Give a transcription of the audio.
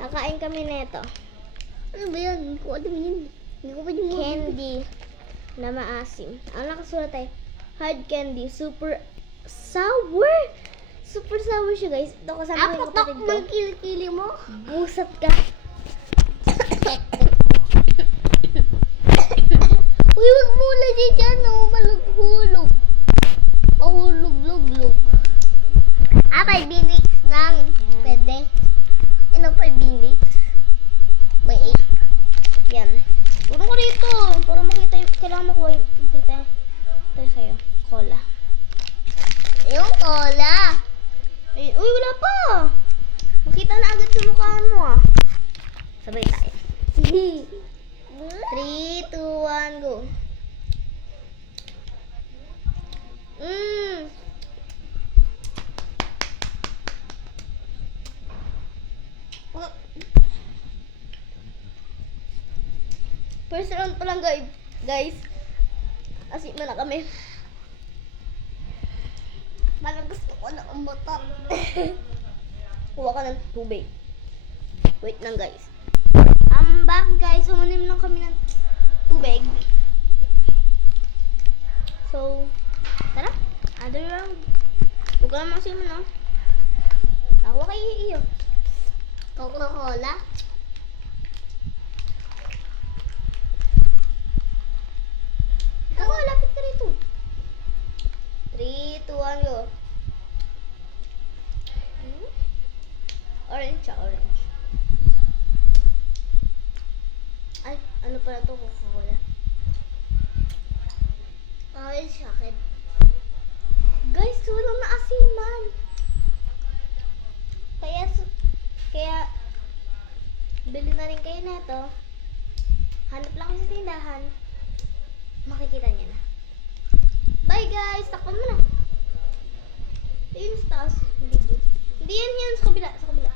Kakain kami neto. Ano ba yan? Hindi ko alam yun. Hindi ko pa yung Candy na maasim. Ang nakasulat ay hard candy, super sour. Super sour siya, guys. Ito kasama ko yung Apatak kapatid mo ko. yung kilikili mo. Busat ka. Uy, wag mo lagay dyan. Oh, malughulog. Mahulog-log-log. 5 minutes lang. Yan. Pwede. Ano 5 minutes? May 8. Yan. Puro ko dito. Para makita yung, kailangan makuha yung, makita ito sa'yo. Cola. Yung cola. Ay, uy, wala pa. Makita na agad sa mukha mo ah. Sabay tayo. 3, 2, 1, go. First round pa lang, guys. Asin na kami. Parang gusto ko na umutot. Kuha ka ng tubig. Wait lang, guys. I'm back, guys. Humanim lang kami ng tubig. So, tara. Other round. Huwag ka naman kasi mo, no? Nakuha kayo iyo. Coca-Cola. Ako, lapit ka rito. 3, 2, 1, go. Orange siya, orange. Ay, ano pala to? Coca-Cola. Orange sa akin. Guys, walang naasiman. Kaya, bili na rin kayo neto. Hanap lang kayo sa tindahan. Makikita niya na. Bye guys! Takpan mo na. Ayun sa taas. Hindi yan sa kabila. Sa kabila.